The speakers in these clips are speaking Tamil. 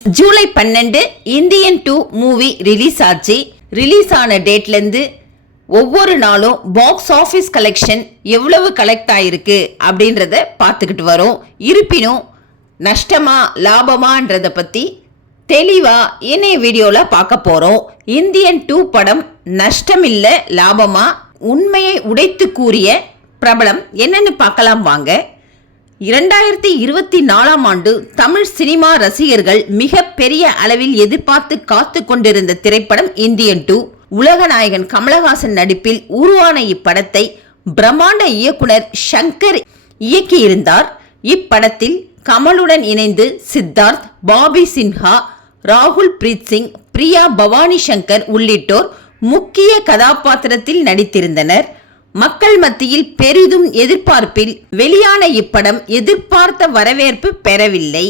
ஜூலை 12 இந்தியன் 2 மூவி ரிலீஸ் ஆச்சு. ரிலீஸ் ஆன டேட்ல இருந்து ஒவ்வொரு நாளும் பாக்ஸ் ஆஃபீஸ் கலெக்ஷன் எவ்வளவு கலெக்ட் ஆயிருக்கு அப்படின்றத பார்த்துக்கிட்டு வரோம். இருப்பினும் நஷ்டமா லாபமான்றதை பற்றி தெளிவாக இணைய வீடியோவில் பார்க்க போகிறோம். இந்தியன் 2 படம் நஷ்டம் இல்லை லாபமா, உண்மையை உடைத்து கூறிய பிரபலம் என்னன்னு பார்க்கலாம் வாங்க. 2024ஆம் ஆண்டு தமிழ் சினிமா ரசிகர்கள் மிக பெரிய அளவில் எதிர்பார்த்து காத்து கொண்டிருந்த திரைப்படம் இந்தியன் 2. உலகநாயகன் கமலஹாசன் நடிப்பில் உருவான இப்படத்தை பிரம்மாண்ட இயக்குனர் ஷங்கர் இயக்கியிருந்தார். இப்படத்தில் கமலுடன் இணைந்து சித்தார்த், பாபி சின்ஹா, ராகுல் பிரீத் சிங், பிரியா பவானி சங்கர் உள்ளிட்டோர் முக்கிய கதாபாத்திரத்தில் நடித்திருந்தனர். மக்கள் மத்தியில் பெரிதும் எதிர்பார்ப்பில் வெளியான இப்படம் எதிர்பார்த்த வரவேற்பு பெறவில்லை.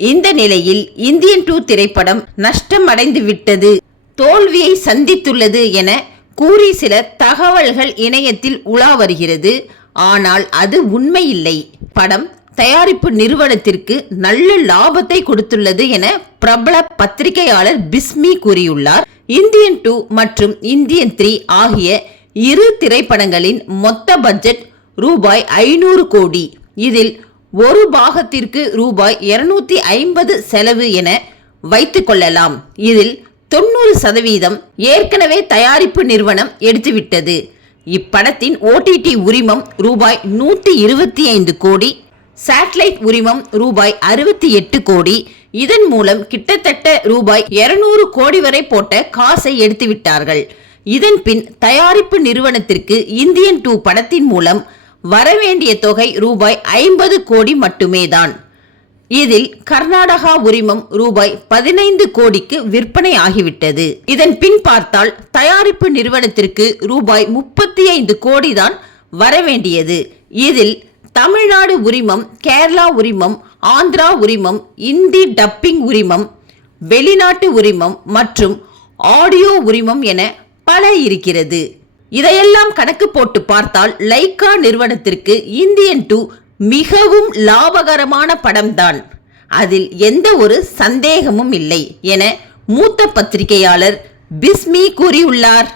இந்த நிலையில் இந்தியன் 2 திரைப்படம் நஷ்டம் அடைந்து விட்டது, தோல்வியை சந்தித்துள்ளது என கூறி சில தகவல்கள் இணையத்தில் உலா வருகிறது. ஆனால் அது உண்மையில்லை. படம் தயாரிப்பு நிறுவனத்திற்கு நல்ல லாபத்தை கொடுத்துள்ளது என பிரபல பத்திரிகையாளர் பிஸ்மி கூறியுள்ளார். இந்தியன் 2 மற்றும் இந்தியன் 3 ஆகிய இரு திரைப்படங்களின் மொத்த பட்ஜெட் ரூபாய் 500 கோடி. இதில் ஒரு பாகத்திற்கு ரூபாய் 250 செலவு என வைத்துக் கொள்ளலாம். இதில் 90% ஏற்கனவே தயாரிப்பு நிறுவனம் எடுத்துவிட்டது. இப்படத்தின் OTT உரிமம் ரூபாய் 125 கோடி, சேட்டலைட் உரிமம் ரூபாய் 68 கோடி. இதன் மூலம் கிட்டத்தட்ட ரூபாய் 200 கோடி வரை போட்ட காசை எடுத்துவிட்டார்கள். இதன் பின் தயாரிப்பு நிறுவனத்திற்கு இந்தியன் 2 படத்தின் மூலம் வரவேண்டிய தொகை ரூபாய் 50 கோடி மட்டுமே தான். இதில் கர்நாடகா உரிமம் ரூபாய் 15 கோடிக்கு விற்பனை ஆகிவிட்டது. இதன் பின் பார்த்தால் தயாரிப்பு நிறுவனத்திற்கு ரூபாய் 35 கோடி தான் வரவேண்டியது. இதில் தமிழ்நாடு உரிமம், கேரளா உரிமம், ஆந்திரா உரிமம், இந்தி டப்பிங் உரிமம், வெளிநாட்டு உரிமம் மற்றும் ஆடியோ உரிமம் என பல இருக்கிறது. இதையெல்லாம் கணக்கு போட்டு பார்த்தால் லைகா நிறுவனத்திற்கு இந்தியன் 2 மிகவும் லாபகரமான படம்தான், அதில் எந்த ஒரு சந்தேகமும் இல்லை என மூத்த பத்திரிகையாளர் பிஸ்மி கூறியுள்ளார்.